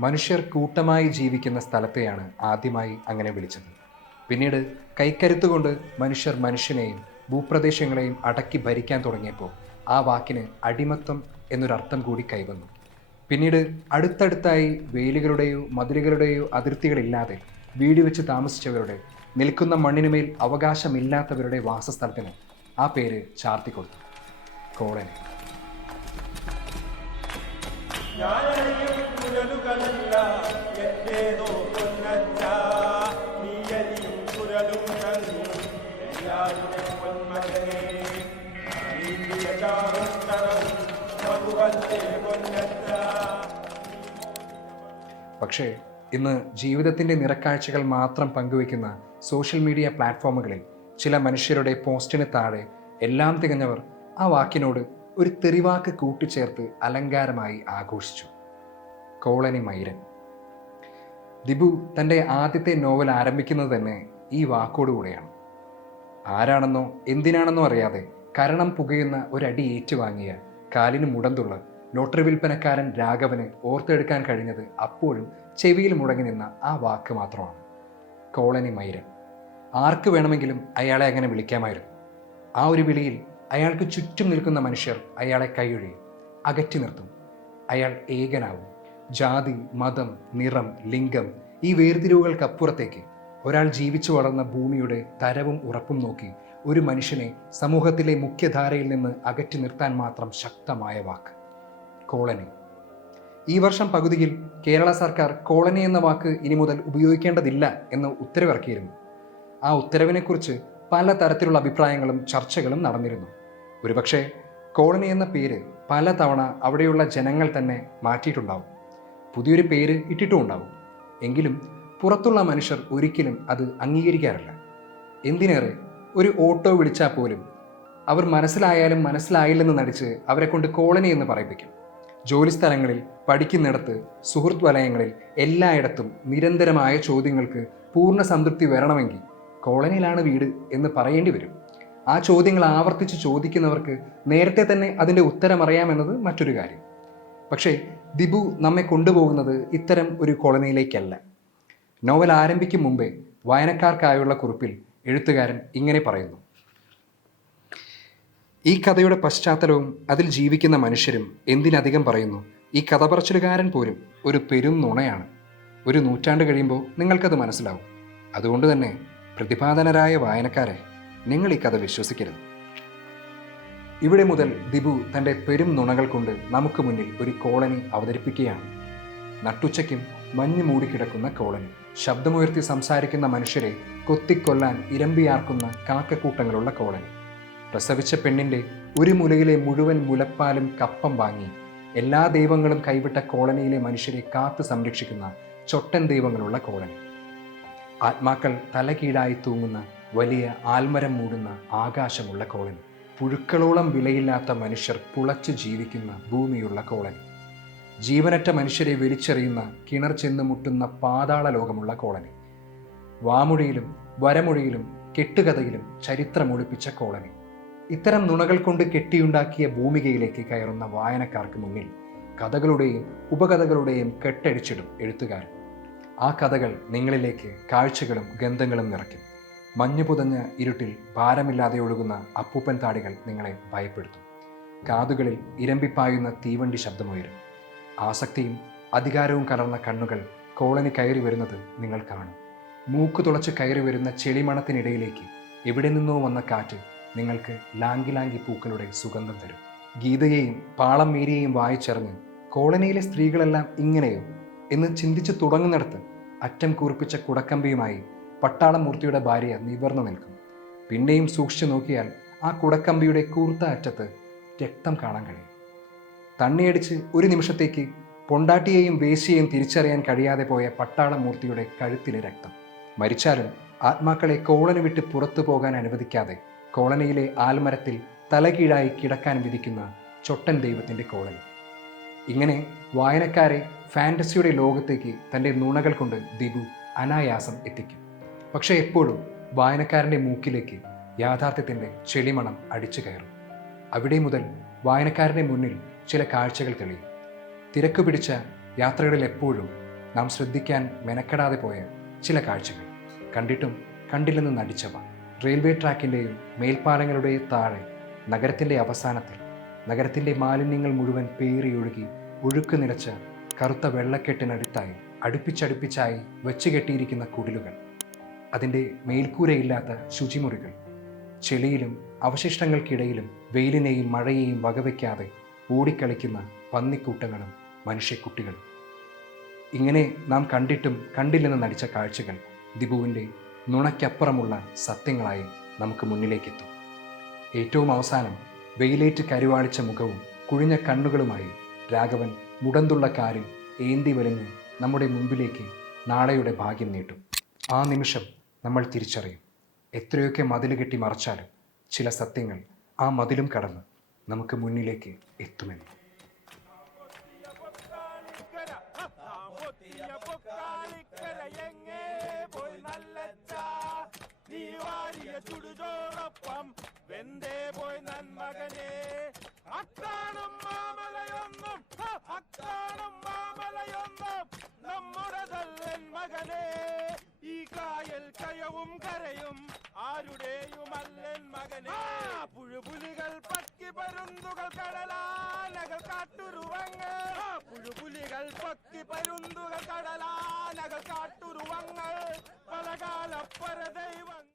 മനുഷ്യർ കൂട്ടമായി ജീവിക്കുന്ന സ്ഥലത്തെയാണ് ആദ്യമായി അങ്ങനെ വിളിച്ചത്. പിന്നീട് കൈക്കരുത്തുകൊണ്ട് മനുഷ്യർ മനുഷ്യനെയും ഭൂപ്രദേശങ്ങളെയും അടക്കി ഭരിക്കാൻ തുടങ്ങിയപ്പോൾ ആ വാക്കിന് അടിമത്തം എന്നൊരർത്ഥം കൂടി കൈവന്നു. പിന്നീട് അടുത്തടുത്തായി വേലികളുടെയോ മതിലുകളുടെയോ അതിർത്തികളില്ലാതെ വീട് വെച്ച് താമസിച്ചവരുടെ നിൽക്കുന്ന മണ്ണിനുമേൽ അവകാശമില്ലാത്തവരുടെ വാസസ്ഥലത്തിന് ആ പേര് ചാർത്തിക്കൊടുത്തു. കോളനി. കുരലും പക്ഷേ ഇന്ന് ജീവിതത്തിന്റെ നിറക്കാഴ്ചകൾ മാത്രം പങ്കുവയ്ക്കുന്ന സോഷ്യൽ മീഡിയ പ്ലാറ്റ്ഫോമുകളിൽ ചില മനുഷ്യരുടെ പോസ്റ്റിന് താഴെ എല്ലാം തികഞ്ഞവർ ആ വാക്കിനോട് ഒരു തെറിവാക്ക് കൂട്ടിച്ചേർത്ത് അലങ്കാരമായി ആഘോഷിച്ചു. കോളനി മൈരൻ. ദിബു തന്റെ ആദ്യത്തെ നോവൽ ആരംഭിക്കുന്നത് തന്നെ ഈ വാക്കോടുകൂടെയാണ്. ആരാണെന്നോ എന്തിനാണെന്നോ അറിയാതെ കരണം പുകയുന്ന ഒരടി ഏറ്റുവാങ്ങിയ കാലിന് മുടന്തുള്ള ലോട്ടറി വിൽപ്പനക്കാരൻ രാഘവന് ഓർത്തെടുക്കാൻ കഴിഞ്ഞത് അപ്പോഴും ചെവിയിൽ മുടങ്ങി നിന്ന ആ വാക്ക് മാത്രമാണ്. കോളനി മൈരൻ. ആർക്ക് വേണമെങ്കിലും അയാളെ അങ്ങനെ വിളിക്കാമായിരുന്നു. ആ ഒരു വിളിയിൽ അയാൾക്ക് ചുറ്റും നിൽക്കുന്ന മനുഷ്യർ അയാളെ കൈയൊഴിയും അകറ്റി നിർത്തും. അയാൾ ഏകനാവും. ജാതി മതം നിറം ലിംഗം ഈ വേർതിരിവുകൾക്കപ്പുറത്തേക്ക് ഒരാൾ ജീവിച്ചു വളർന്ന ഭൂമിയുടെ തരവും ഉറപ്പും നോക്കി ഒരു മനുഷ്യനെ സമൂഹത്തിലെ മുഖ്യധാരയിൽ നിന്ന് അകറ്റി നിർത്താൻ മാത്രം ശക്തമായ വാക്ക്. കോളനി. ഈ വർഷം പകുതിയിൽ കേരള സർക്കാർ കോളനി എന്ന വാക്ക് ഇനി മുതൽ ഉപയോഗിക്കേണ്ടതില്ല എന്ന് ഉത്തരവിറക്കിയിരുന്നു. ആ ഉത്തരവിനെക്കുറിച്ച് പല തരത്തിലുള്ള അഭിപ്രായങ്ങളും ചർച്ചകളും നടന്നിരുന്നു. ഒരുപക്ഷെ കോളനി എന്ന പേര് പലതവണ അവിടെയുള്ള ജനങ്ങൾ തന്നെ മാറ്റിയിട്ടുണ്ടാവും. പുതിയൊരു പേര് ഇട്ടിട്ടും ഉണ്ടാവും എങ്കിലും പുറത്തുള്ള മനുഷ്യർ ഒരിക്കലും അത് അംഗീകരിക്കാറില്ല. എന്തിനേറെ ഒരു ഓട്ടോ വിളിച്ചാൽ പോലും അവർ മനസ്സിലായാലും മനസ്സിലായില്ലെന്ന് നടിച്ച് അവരെ കൊണ്ട് കോളനി എന്ന് പറയിപ്പിക്കും. ജോലി സ്ഥലങ്ങളിൽ പഠിക്കുന്നിടത്ത് സുഹൃത്ത് വലയങ്ങളിൽ എല്ലായിടത്തും നിരന്തരമായ ചോദ്യങ്ങൾക്ക് പൂർണ സംതൃപ്തി വരണമെങ്കിൽ കോളനിയിലാണ് വീട് എന്ന് പറയേണ്ടി വരും. ആ ചോദ്യങ്ങൾ ആവർത്തിച്ച് ചോദിക്കുന്നവർക്ക് നേരത്തെ തന്നെ അതിന്റെ ഉത്തരം അറിയാമെന്നത് മറ്റൊരു കാര്യം. പക്ഷേ ദിബു നമ്മെ കൊണ്ടുപോകുന്നത് ഇത്തരം ഒരു കോളനിയിലേക്കല്ല. നോവൽ ആരംഭിക്കും മുമ്പേ വായനക്കാർക്കായുള്ള കുറിപ്പിൽ എഴുത്തുകാരൻ ഇങ്ങനെ പറയുന്നു. ഈ കഥയുടെ പശ്ചാത്തലവും അതിൽ ജീവിക്കുന്ന മനുഷ്യരും എന്തിനധികം പറയുന്നു? ഈ കഥ പറച്ചിലുകാരൻ പോലും ഒരു പെരും നുണയാണ്. ഒരു നൂറ്റാണ്ട് കഴിയുമ്പോൾ നിങ്ങൾക്കത് മനസ്സിലാവും. അതുകൊണ്ട് തന്നെ പ്രതിപാദനരായ വായനക്കാരെ നിങ്ങൾ ഈ കഥ വിശ്വസിക്കരുത്. ഇവിടെ മുതൽ ദിബു തന്റെ പെരും നുണകൾ കൊണ്ട് നമുക്ക് മുന്നിൽ ഒരു കോളനി അവതരിപ്പിക്കുകയാണ്. നട്ടുച്ചയ്ക്കും മഞ്ഞു മൂടിക്കിടക്കുന്ന കോളനി. ശബ്ദമുയർത്തി സംസാരിക്കുന്ന മനുഷ്യരെ കൊത്തിക്കൊല്ലാൻ ഇരമ്പിയാർക്കുന്ന കാക്കക്കൂട്ടങ്ങളുള്ള കോളനി. പ്രസവിച്ച പെണ്ണിന്റെ ഒരു മുലയിലെ മുഴുവൻ മുലപ്പാലും കപ്പം വാങ്ങി എല്ലാ ദൈവങ്ങളും കൈവിട്ട കോളനിയിലെ മനുഷ്യരെ കാത്തു സംരക്ഷിക്കുന്ന ചൊട്ടൻ ദൈവങ്ങളുള്ള കോളനി. ആത്മാക്കൾ തലകീഴായി തൂങ്ങുന്ന വലിയ ആൽമരം മൂടുന്ന ആകാശമുള്ള കോളനി. പുഴുക്കളോളം വിലയില്ലാത്ത മനുഷ്യർ പുളച്ച് ജീവിക്കുന്ന ഭൂമിയുള്ള കോളനി. ജീവനറ്റ മനുഷ്യരെ വലിച്ചെറിയുന്ന കിണർ ചെന്ന് മുട്ടുന്ന പാതാള ലോകമുള്ള കോളനി. വാമൊഴിയിലും വരമൊഴിയിലും കെട്ടുകഥയിലും ചരിത്രമൊളിപ്പിച്ച കോളനി. ഇത്തരം നുണകൾ കൊണ്ട് കെട്ടിയുണ്ടാക്കിയ ഭൂമികയിലേക്ക് കയറുന്ന വായനക്കാർക്ക് മുന്നിൽ കഥകളുടെയും ഉപകഥകളുടെയും കെട്ടടിച്ചിടും എഴുത്തുകാരൻ. ആ കഥകൾ നിങ്ങളിലേക്ക് കാഴ്ചകളും ഗന്ധങ്ങളും നിറയ്ക്കും. മഞ്ഞു പുതഞ്ഞ ഇരുട്ടിൽ ഭാരമില്ലാതെ ഒഴുകുന്ന അപ്പൂപ്പൻ താടികൾ നിങ്ങളെ ഭയപ്പെടുത്തും. കാതുകളിൽ ഇരമ്പിപ്പായുന്ന തീവണ്ടി ശബ്ദമുയരും. ആസക്തിയും അധികാരവും കലർന്ന കണ്ണുകൾ കോളനി കയറി വരുന്നത് നിങ്ങൾ കാണും. മൂക്ക് തുളച്ച് കയറി വരുന്ന ചെളിമണത്തിനിടയിലേക്ക് എവിടെ നിന്നോ വന്ന കാറ്റ് നിങ്ങൾക്ക് ലാങ്കി ലാങ്കി പൂക്കളുടെ സുഗന്ധം തരും. ഗീതയെയും പാളം മേരിയെയും വായിച്ചറിഞ്ഞ് കോളനിയിലെ സ്ത്രീകളെല്ലാം ഇങ്ങനെയോ എന്ന് ചിന്തിച്ചു തുടങ്ങുന്നിടത്ത് അറ്റം കൂർപ്പിച്ച കുടക്കമ്പിയുമായി പട്ടാളമൂർത്തിയുടെ ഭാര്യ നിവർന്നു നിൽക്കും. പിന്നെയും സൂക്ഷിച്ചു നോക്കിയാൽ ആ കുടക്കമ്പിയുടെ കൂർത്ത അറ്റത്ത് രക്തം കാണാൻ കഴിയും. തണ്ണിയടിച്ച് ഒരു നിമിഷത്തേക്ക് പൊണ്ടാട്ടിയെയും വേശിയെയും തിരിച്ചറിയാൻ കഴിയാതെ പോയ പട്ടാളമൂർത്തിയുടെ കഴുത്തിലെ രക്തം. മരിച്ചാലും ആത്മാക്കളെ കോളനി വിട്ട് പുറത്തു പോകാൻ അനുവദിക്കാതെ കോളനിയിലെ ആൽമരത്തിൽ തലകീഴായി കിടക്കാൻ വിധിക്കുന്ന ചൊട്ടൻ ദൈവത്തിന്റെ കോളനി. ഇങ്ങനെ വായനക്കാരെ ഫാന്റസിയുടെ ലോകത്തേക്ക് തന്റെ നുണകൾ കൊണ്ട് ദിബു അനായാസം എത്തിക്കും. പക്ഷേ എപ്പോഴും വായനക്കാരന്റെ മൂക്കിലേക്ക് യാഥാർത്ഥ്യത്തിന്റെ ചെളിമണം അടിച്ചു കയറും. അവിടെ മുതൽ വായനക്കാരന്റെ മുന്നിൽ ചില കാഴ്ചകൾ തെളിയും. തിരക്ക് പിടിച്ച യാത്രകളിൽ എപ്പോഴും നാം ശ്രദ്ധിക്കാൻ മെനക്കെടാതെ പോയ ചില കാഴ്ചകൾ. കണ്ടിട്ടും കണ്ടില്ലെന്ന് നടിച്ചവ. റെയിൽവേ ട്രാക്കിന്റെയും മേൽപ്പാലങ്ങളുടെയും താഴെ നഗരത്തിന്റെ അവസാനത്തിൽ നഗരത്തിന്റെ മാലിന്യങ്ങൾ മുഴുവൻ പേറിയൊഴുകി ഒഴുക്ക് നിലച്ച കറുത്ത വെള്ളക്കെട്ടിനടുത്തായി അടുപ്പിച്ചടുപ്പിച്ചായി വെച്ചുകെട്ടിയിരിക്കുന്ന കുടിലുകൾ. അതിന്റെ മേൽക്കൂരയില്ലാത്ത ശുചിമുറികൾ. ചെളിയിലും അവശിഷ്ടങ്ങൾക്കിടയിലും വെയിലിനെയും മഴയെയും വകവയ്ക്കാതെ ഓടിക്കളിക്കുന്ന പന്നിക്കൂട്ടങ്ങളും മനുഷ്യക്കുട്ടികളും. ഇങ്ങനെ നാം കണ്ടിട്ടും കണ്ടില്ലെന്ന് നടിച്ച കാഴ്ചകൾ ദിബുവിന്റെ നുണയ്ക്കപ്പുറമുള്ള സത്യങ്ങളായി നമുക്ക് മുന്നിലേക്കെത്തും. ഏറ്റവും അവസാനം വെയിലേറ്റ് കരുവാളിച്ച മുഖവും കുഴിഞ്ഞ കണ്ണുകളുമായി രാഘവൻ മുടന്തുള്ള കാലിൽ ഏന്തി വലിഞ്ഞ് നമ്മുടെ മുമ്പിലേക്ക് നാളെയുടെ ഭാഗ്യം നീട്ടും. ആ നിമിഷം നമ്മൾ തിരിച്ചറിയും. എത്രയൊക്കെ മതിൽ കെട്ടി മറച്ചാലും ചില സത്യങ്ങൾ ആ മതിലും കടന്ന് നമുക്ക് മുന്നിലേക്ക് എത്തുമെന്ന്. ചുടുചോറൊപ്പം വെന്തേ പോയി നന്മകനെ. അക്കാണും കരയും. ആരുടെയുമല്ലൻ മകനെ. പുഴുപുലികൾ പക്കി പരുന്തുകൾ കടലാനകൾ കാട്ടുരുവങ്ങൾ. പുഴുപുലികൾ പക്കി പരുന്തുകൾ കടലാനകൾ കാട്ടുരുവങ്ങൾ. പലകാല പരദൈവങ്ങൾ